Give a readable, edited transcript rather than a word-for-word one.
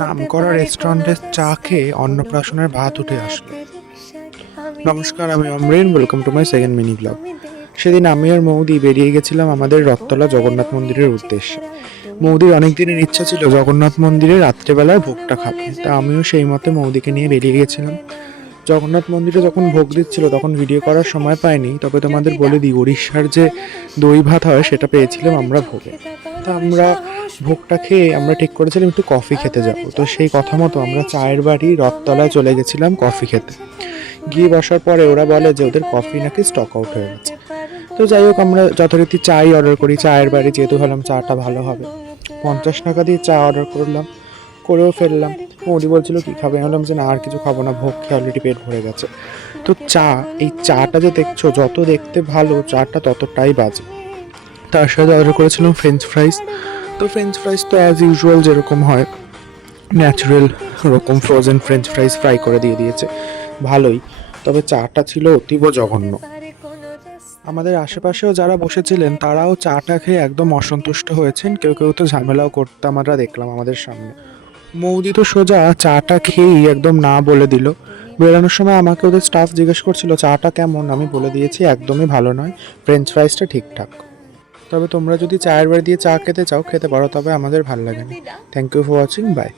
নামকরা রেস্টুরেন্টের চা খেয়ে অন্নপ্রাশনের ভাত উঠে আসলো। নমস্কার, আমি Amrin, welcome to my second mini blog. সেদিন আমি আর মৌদি বেরিয়ে গেছিলাম আমাদের রথতলা জগন্নাথ মন্দিরের উদ্দেশ্যে। মৌদির অনেক দিনের ইচ্ছা ছিল জগন্নাথ মন্দিরে রাত্রেবেলায় ভোগটা খাবে, তা আমিও সেই মতে মৌদিকে নিয়ে বেরিয়ে গেছিলাম। জগন্নাথ মন্দিরে যখন ভোগ দিচ্ছিল তখন ভিডিও করার সময় পাইনি, তবে তোমাদের বলে দিই, উড়িষ্যার যে দই ভাত হয় সেটা পেয়েছিলাম আমরা ভোগে। তা আমরা ভোগটা খেয়ে আমরা ঠিক করেছিলাম একটু কফি খেতে যাব, তো সেই কথা মতো আমরা চায়ের বাড়ি রথতলায় চলে গেছিলাম কফি খেতে। গিয়ে বসার পরে ওরা বলে যে ওদের কফি নাকি স্টক আউট হয়ে গেছে। তো যাই হোক, আমরা যথারীতি চাই অর্ডার করি। চায়ের বাড়ি যেহেতু, ভাবলাম চাটা ভালো হবে। 50 টাকা দিয়ে চা অর্ডার করলাম, করেও ফেললাম। মৌদি বলছিল কি খাবে, বললাম যে না, আর কিছু খাবো না, ভোগ খেয়ে অলরেডি পেট ভরে গেছে। তো এই চাটা যে দেখছো, যত দেখতে ভালো চাটা ততটাই বাজে। তার সাথে অর্ডার করেছিলাম ফ্রেঞ্চ ফ্রাইস। তো ফ্রেঞ্চ ফ্রাইস তো অ্যাজ ইউজুয়াল যেরকম হয়, ন্যাচারাল ওরকম ফ্রোজেন ফ্রেঞ্চ ফ্রাইস ফ্রাই করে দিয়ে দিয়েছে, ভালোই। তবে চাটা ছিল অতীব জঘন্য। আমাদের আশেপাশেও যারা বসেছিলেন তারাও চাটা খেয়ে একদম অসন্তুষ্ট হয়েছেন, কেউ কেউ তো ঝামেলাও করতে আমরা দেখলাম আমাদের সামনে। মৌদি তো সোজা চাটা খেয়েই একদম না বলে দিল। বেরোনোর সময় আমাকে ওদের স্টাফ জিজ্ঞেস করছিল চাটা কেমন, আমি বলে দিয়েছি একদমই ভালো নয়, ফ্রেঞ্চ ফ্রাইসটা ঠিকঠাক। তবে তোমরা যদি চায়ের বাড়ি দিয়ে চা খেতে চাও খেতে পারো, তবে আমাদের ভালো লাগেনি। Thank you for watching, by.